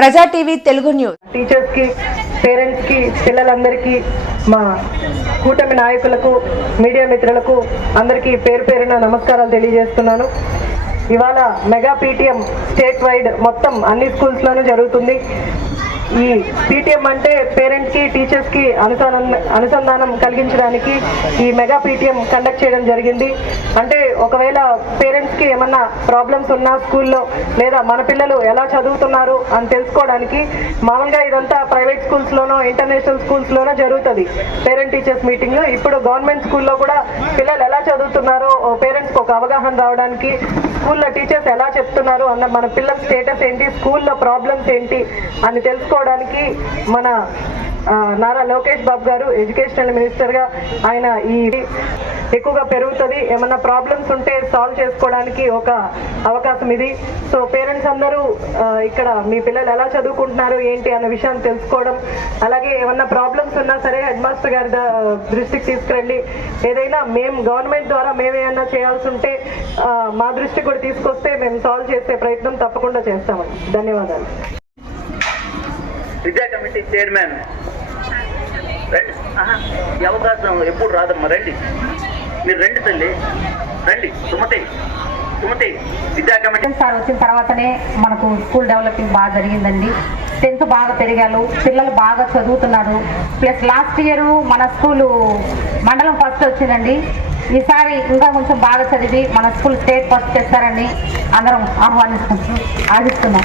ప్రజా TV Telugu news. టీచర్స్కి పేరెంట్స్కి పిల్లలందరికీ మా కూటమి నాయకులకు మీడియా మిత్రులకు అందరికీ పేరు పేరున నమస్కారాలు తెలియజేస్తున్నాను. ఇవాళ మెగా పీటీఎం స్టేట్ వైడ్ మొత్తం అన్ని స్కూల్స్లోనూ జరుగుతుంది. ఈ పీటీఎం అంటే పేరెంట్స్కి టీచర్స్కి అనుసంధానం అనుసంధానం కలిగించడానికి ఈ మెగా పీటీఎం కండక్ట్ చేయడం జరిగింది. అంటే ఒకవేళ పేరెంట్స్కి ఏమన్నా ప్రాబ్లమ్స్ ఉన్నా స్కూల్లో లేదా మన పిల్లలు ఎలా చదువుతున్నారు అని తెలుసుకోవడానికి మామూలుగా ఇదంతా ప్రైవేట్ స్కూల్స్ లోనో ఇంటర్నేషనల్ స్కూల్స్ లోనో జరుగుతుంది. పేరెంట్ టీచర్స్ మీటింగ్ ఇప్పుడు గవర్నమెంట్ స్కూల్లో కూడా పిల్లలు ఎలా చదువుతున్నారో పేరెంట్స్ ఒక అవగాహన రావడానికి స్కూల్లో టీచర్స్ ఎలా చెప్తున్నారు అన్న మన పిల్లల స్టేటస్ ఏంటి స్కూల్లో ప్రాబ్లమ్స్ ఏంటి అని తెలుసుకోవడానికి మన నారా లోకేష్ బాబు గారు ఎడ్యుకేషనల్ మినిస్టర్గా ఆయన ఈ ఎక్కువగా పెరుగుతుంది. ఏమన్నా ప్రాబ్లమ్స్ ఉంటే సాల్వ్ చేసుకోవడానికి ఒక అవకాశం ఇది. సో పేరెంట్స్ అందరూ ఇక్కడ మీ పిల్లలు ఎలా చదువుకుంటున్నారు ఏంటి అన్న విషయాన్ని తెలుసుకోవడం అలాగే ఏమన్నా ప్రాబ్లమ్స్ ఉన్నా సరే హెడ్ మాస్టర్ గారి ద- దృష్టికి తీసుకురండి. ఏదైనా మేము గవర్నమెంట్ ద్వారా మేమేమన్నా చేయాల్సి ఉంటే మా దృష్టి కూడా తీసుకొస్తే మేము సాల్వ్ చేసే ప్రయత్నం తప్పకుండా చేస్తామండి. ధన్యవాదాలు. విద్యా కమిటీ చైర్మన్. రండి. ఈ అవకాశం ఎప్పుడు రాదమ్మా రండి. మీరు రండి తల్లి. రండి సుమతి. సుమతి విద్యా కమిటీ. సార్ వచ్చిన తర్వాతనే మనకు స్కూల్ డెవలపింగ్ బాగా జరిగిందండి. టెన్త్ బాగా పెరిగారు. పిల్లలు బాగా చదువుతున్నారు. ప్లస్ లాస్ట్ ఇయర్ మన స్కూలు మండలం ఫస్ట్ వచ్చిందండి. ఈసారి ఇంకా కొంచెం బాగా చదివి మన స్కూల్ స్టేట్ ఫస్ట్ చేస్తారని అందరం ఆహ్వానిస్తున్నాం ఆశిస్తున్నాం.